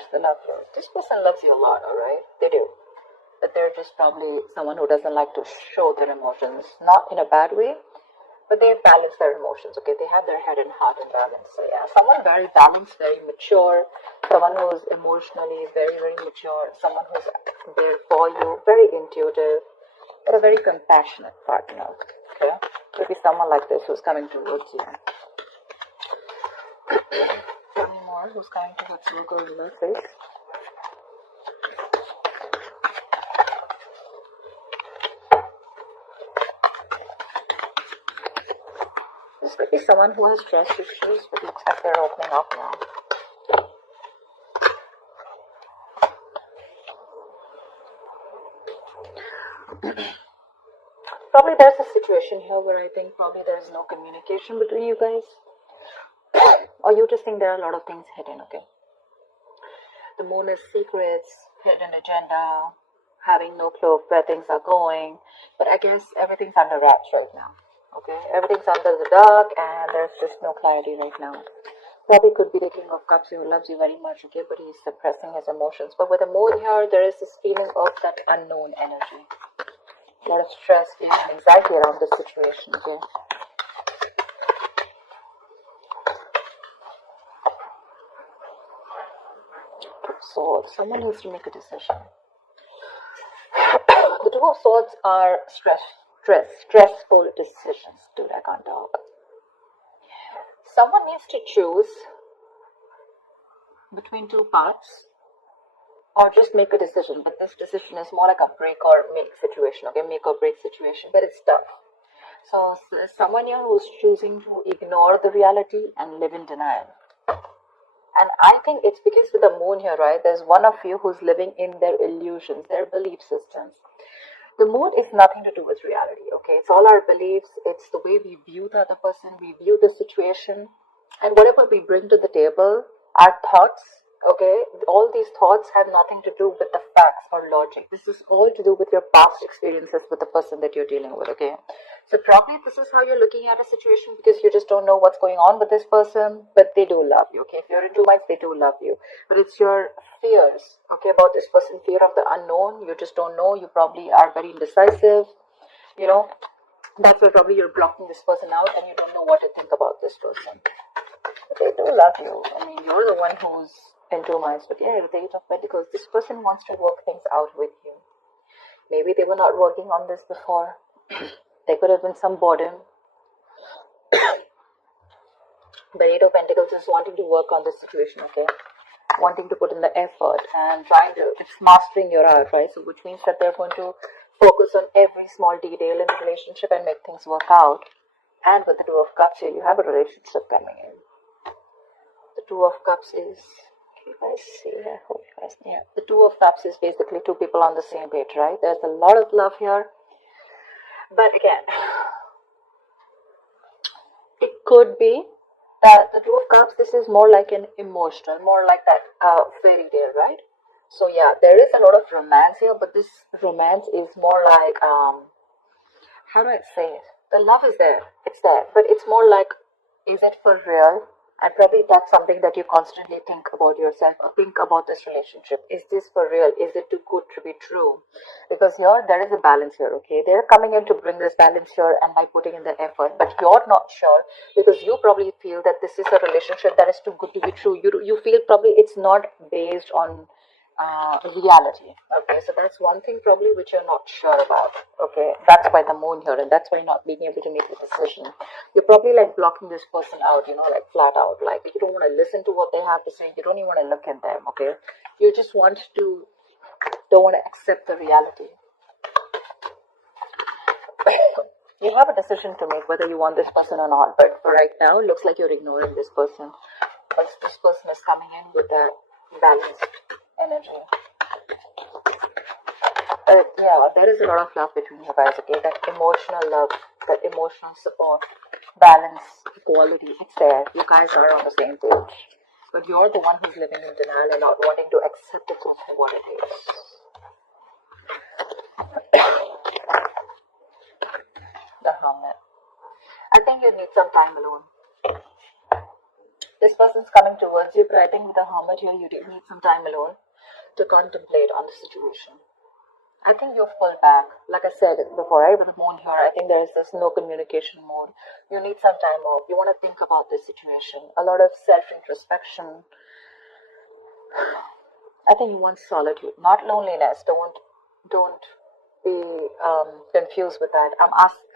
match the love here. This person loves you a lot, alright? They do. But they're just probably someone who doesn't like to show their emotions. Not in a bad way, but they balance their emotions, okay? They have their head and heart in balance. So yeah, someone very balanced, very mature, someone who's emotionally very, very mature, someone who's there for you, very intuitive, but a very compassionate partner, okay? Could be someone like this who's coming towards you. Tell me more, who's coming towards you, go in your face. This could be someone who has trust issues, but looks like they're opening up now. Probably there's a situation here where I think probably there's no communication between you guys. Or you just think there are a lot of things hidden, okay? The moon is secrets, hidden agenda, having no clue of where things are going. But I guess everything's under wraps right now. Okay, everything's under the dark and there's just no clarity right now. Probably could be the King of Cups who loves you very much, okay, but he's suppressing his emotions. But with the moon here, there is this feeling of that unknown energy. A lot of stress and anxiety around this situation, okay. Two of Swords. Someone needs to make a decision. The Two of Swords are stressful decisions. Dude, I can't talk. Someone needs to choose between two paths or just make a decision. But this decision is more like a break or make situation, okay? Make or break situation, but it's tough. So someone here who's choosing to ignore the reality and live in denial. And I think it's because with the moon here, right, there's one of you who's living in their illusions, their belief systems. The moon is nothing to do with reality, okay? It's all our beliefs. It's the way we view the other person, we view the situation. And whatever we bring to the table, our thoughts, okay? All these thoughts have nothing to do with the facts or logic. This is all to do with your past experiences with the person that you're dealing with, okay? So probably this is how you're looking at a situation because you just don't know what's going on with this person, but they do love you, okay? If you're in two minds, they do love you. But it's your fears, okay, about this person, fear of the unknown. You just don't know. You probably are very indecisive, you know. That's why probably you're blocking this person out and you don't know what to think about this person. But they do love you. I mean, you're the one who's in two minds. But yeah, with the Eight of Pentacles, this person wants to work things out with you. Maybe they were not working on this before. There could have been some boredom. The Eight of Pentacles is wanting to work on this situation, okay? Wanting to put in the effort and trying to, it's mastering your art, right? So which means that they're going to focus on every small detail in the relationship and make things work out. And with the Two of Cups here, you have a relationship coming in. The Two of Cups is, can you guys see? I hope you guys, yeah. The Two of Cups is basically two people on the same page, right? There's a lot of love here. But again, it could be that the Two of Cups, this is more like an emotional, more like that fairy tale, right? So yeah, there is a lot of romance here, but this romance is more like, how do I say it? The love is there, it's there, but it's more like, is it for real? And probably that's something that you constantly think about yourself or think about this relationship. Is this for real? Is it too good to be true? Because here, there is a balance here, okay? They're coming in to bring this balance here and by putting in the effort, but you're not sure because you probably feel that this is a relationship that is too good to be true. You feel probably it's not based on reality, okay? So that's one thing probably which you're not sure about, okay? That's why the moon here, and that's why you're not being able to make a decision. You're probably like blocking this person out, you know, like flat out, like you don't want to listen to what they have to say, you don't even want to look at them, okay? You just don't want to accept the reality. You have a decision to make whether you want this person or not, but for right now, it looks like you're ignoring this person because this person is coming in with that balanced energy. Yeah, there is a lot of love between you guys, okay? That emotional love, that emotional support, balance, equality, it's there. You guys are on the same page. But you're the one who's living in denial and not wanting to accept it for what it is. The Hermit. I think you need some time alone. This person's coming towards you, but I think with the Hermit here, you do need some time alone to contemplate on the situation. I think you've pulled back. Like I said before, right, with the moon here, I think there is this no communication mode. You need some time off. You want to think about this situation. A lot of self-introspection. I think you want solitude, not loneliness. Don't be confused with that.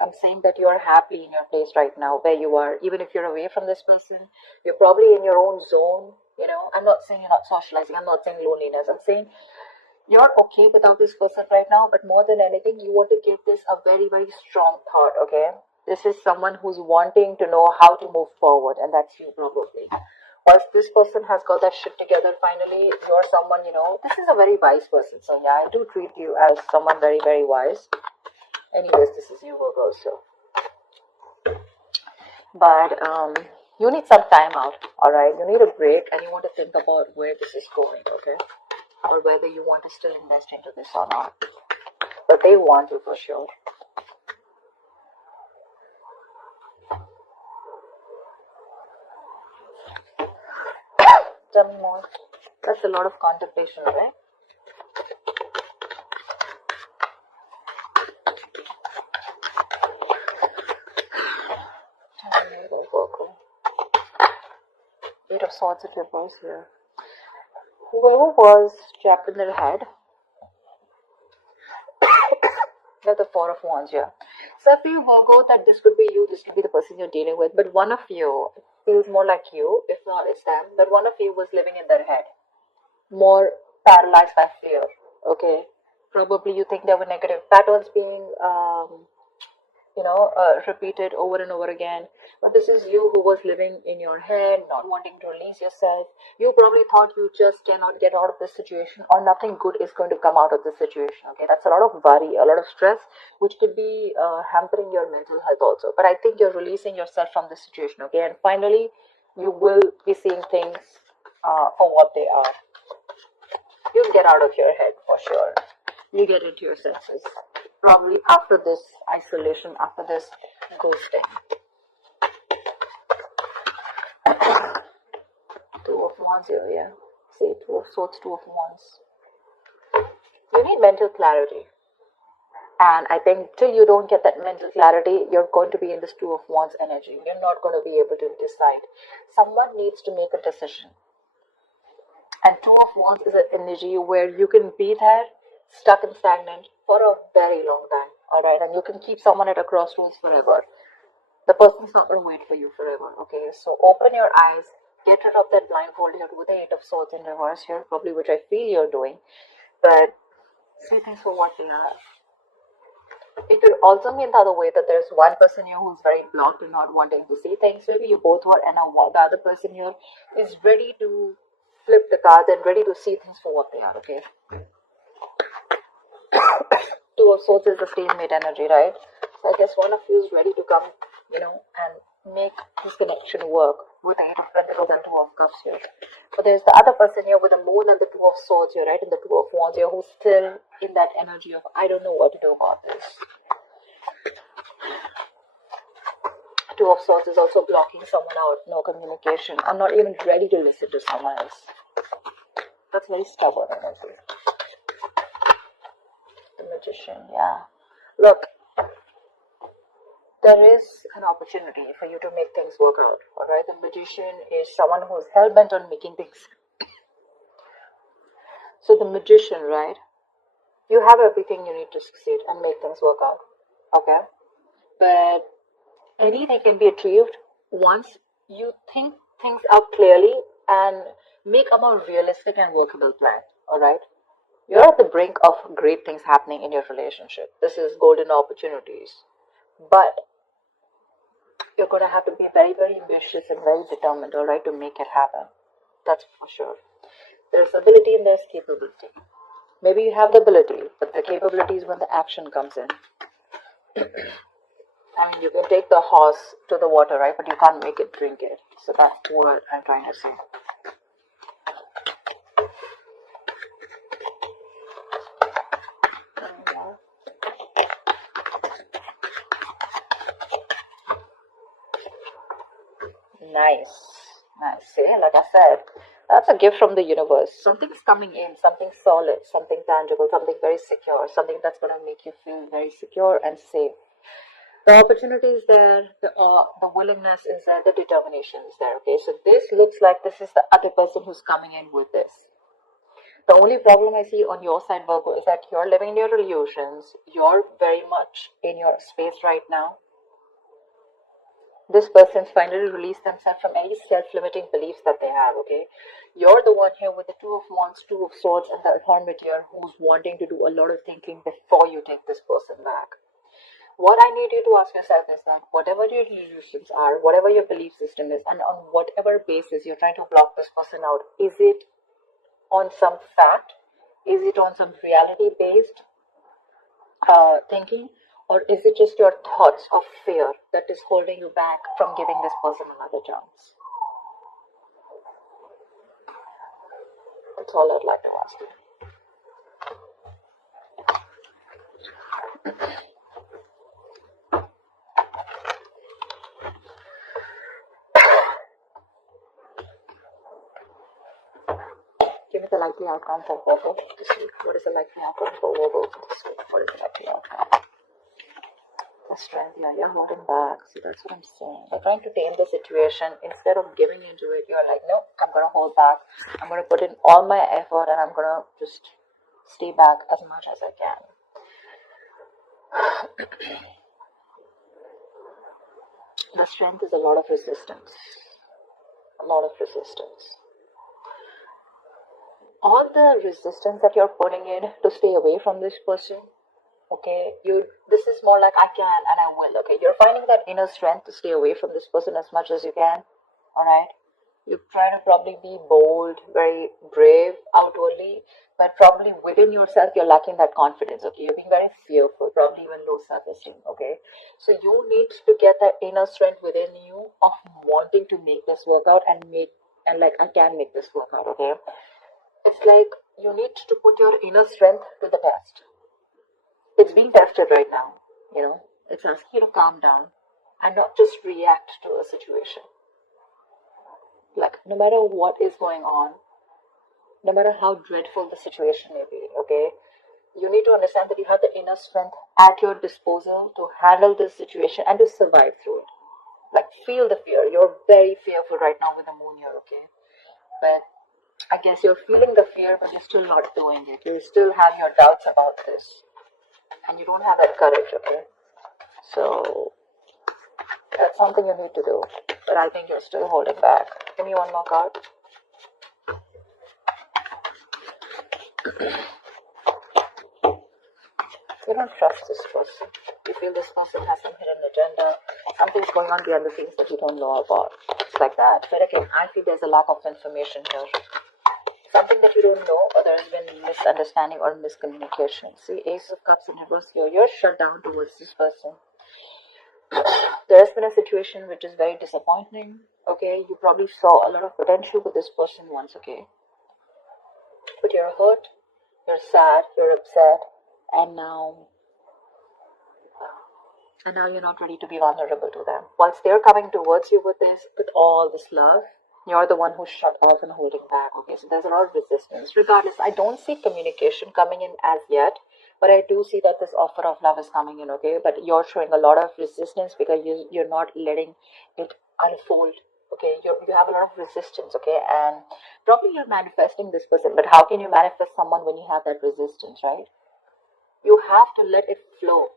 I'm saying that you're happy in your place right now, where you are. Even if you're away from this person, you're probably in your own zone. You know, I'm not saying you're not socializing. I'm not saying loneliness. I'm saying you're okay without this person right now, but more than anything, you want to give this a very, very strong thought, okay? This is someone who's wanting to know how to move forward, and that's you probably. Once this person has got that shit together, finally, you're someone, you know, this is a very wise person. So yeah, I do treat you as someone very, very wise. Anyways, this is you, Virgo, so. But you need some time out, alright? You need a break, and you want to think about where this is going, okay? Or whether you want to still invest into this or not. But they want to for sure. Tell me more. That's a lot of contemplation, right? Tell me more, Virgo. Eight of Swords in reverse here. Whoever was trapped in their head, got the Four of Wands here. So I feel, Virgo, that this could be you, this could be the person you're dealing with, but one of you feels more like you, if not it's them, but one of you was living in their head, more paralyzed by fear, okay? Probably you think there were negative patterns being repeated over and over again. But this is you who was living in your head, not wanting to release yourself. You probably thought you just cannot get out of this situation, or nothing good is going to come out of this situation. Okay, that's a lot of worry, a lot of stress, which could be hampering your mental health also. But I think you're releasing yourself from this situation. Okay, and finally, you will be seeing things for what they are. You'll get out of your head for sure. You get into your senses. Probably after this isolation, after this ghosting. Two of Wands here, yeah. See, Two of Swords, Two of Wands. You need mental clarity. And I think till you don't get that mental clarity, you're going to be in this Two of Wands energy. You're not going to be able to decide. Someone needs to make a decision. And Two of Wands is an energy where you can be there, stuck and stagnant for a very long time, alright? And you can keep someone at a crossroads forever. The person's not going to wait for you forever, okay? So open your eyes, get rid of that blindfold here with the Eight of Swords in reverse here, probably, which I feel you're doing. But see things for what they are. It could also mean the other way, that there's one person here who's very blocked and not wanting to see things. Maybe you both were, and the other person here is ready to flip the cards and ready to see things for what they are, okay? Two of Swords is the stalemate energy, right? So I guess one of you is ready to come, and make this connection work with the Eight of Pentacles and Two of Cups here. But there's the other person here with the Moon and the Two of Swords here, right? And the Two of Wands here, who's still in that energy of, I don't know what to do about this. Two of Swords is also blocking someone out, no communication. I'm not even ready to listen to someone else. That's very stubborn energy. The Magician, yeah. Look, there is an opportunity for you to make things work out, alright? The Magician is someone who's hell-bent on making things. So the Magician, right? You have everything you need to succeed and make things work out, okay? But anything can be achieved once you think things out clearly and make a more realistic and workable plan, alright? You're at the brink of great things happening in your relationship. This is golden opportunities. But you're going to have to be very, very ambitious and very determined, alright, to make it happen. That's for sure. There's ability and there's capability. Maybe you have the ability, but the capability is when the action comes in. I mean, you can take the horse to the water, right? But you can't make it drink it. So that's what I'm trying to say. Nice. Nice. See, like I said, that's a gift from the universe. Something's coming in, something solid, something tangible, something very secure, something that's going to make you feel very secure and safe. The opportunity is there, the willingness is there, the determination is there. Okay, so this looks like this is the other person who's coming in with this. The only problem I see on your side, Virgo, is that you're living in your illusions. You're very much in your space right now. This person's finally released themselves from any self-limiting beliefs that they have, okay? You're the one here with the Two of Wands, Two of Swords, and the Hermit here who's wanting to do a lot of thinking before you take this person back. What I need you to ask yourself is that whatever your illusions are, whatever your belief system is, and on whatever basis you're trying to block this person out, is it on some fact? Is it on some reality-based thinking? Or is it just your thoughts of fear that is holding you back from giving this person another chance? That's all I'd like to ask you. Give me the likely outcome for Virgo this week. What is the likely outcome for Virgo this week? What is the likely outcome? The strength, yeah, you're holding back. See, that's what I'm saying. You're trying to tame the situation. Instead of giving into it, you're like, no, I'm going to hold back. I'm going to put in all my effort and I'm going to just stay back as much as I can. The strength is a lot of resistance. A lot of resistance. All the resistance that you're putting in to stay away from this person, okay, this is more like I can and I will, okay. You're finding that inner strength to stay away from this person as much as you can, alright. You try to probably be bold, very brave outwardly, but probably within yourself you're lacking that confidence, okay. You're being very fearful, probably even low self-esteem, okay. So you need to get that inner strength within you of wanting to make this work out and like I can make this work out, okay. It's like you need to put your inner strength to the test. It's being tested right now, you know. It's asking you to calm down and not just react to a situation. Like, no matter what is going on, no matter how dreadful the situation may be, okay, you need to understand that you have the inner strength at your disposal to handle this situation and to survive through it. Like, feel the fear. You're very fearful right now with the moon here, okay? But I guess you're feeling the fear, but you're still not doing it. You still have your doubts about this. And you don't have that courage, okay? So, that's something you need to do. But I think you're still holding back. Give me one more card. You don't trust this person. You feel this person has some hidden agenda. Something's going on behind the scenes that you don't know about. It's like that. But again, I feel there's a lack of information here. Something that you don't know, or there has been misunderstanding or miscommunication. See, Ace of Cups in reverse here. You're shut down towards this person. There has been a situation which is very disappointing. Okay, you probably saw a lot of potential with this person once. Okay, but you're hurt, you're sad, you're upset, and now you're not ready to be vulnerable to them. Once they're coming towards you with all this love, you're the one who's shut off and holding back. Okay, so there's a lot of resistance. Regardless, I don't see communication coming in as yet, but I do see that this offer of love is coming in, okay? But you're showing a lot of resistance because you're not letting it unfold, okay? You have a lot of resistance, okay? And probably you're manifesting this person, but how can you manifest someone when you have that resistance, right? You have to let it flow.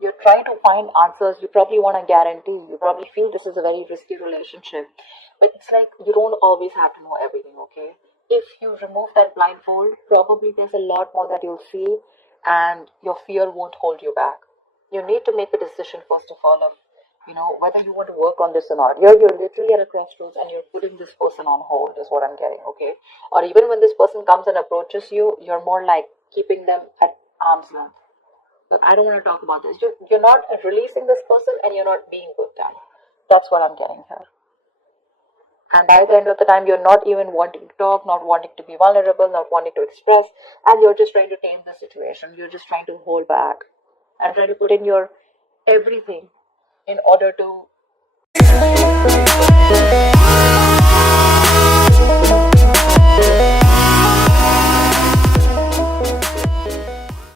You're trying to find answers. You probably want a guarantee. You probably feel this is a very risky relationship. But it's like you don't always have to know everything, okay? If you remove that blindfold, probably there's a lot more that you'll see and your fear won't hold you back. You need to make a decision first of all of, whether you want to work on this or not. You're literally at a crossroads and you're putting this person on hold is what I'm getting, okay? Or even when this person comes and approaches you, you're more like keeping them at arm's length. Look, I don't want to talk about this. You're not releasing this person and you're not being good at it. That's what I'm getting here. And by the end of the time, you're not even wanting to talk, not wanting to be vulnerable, not wanting to express, and you're just trying to tame the situation. You're just trying to hold back and try to put in your everything in order to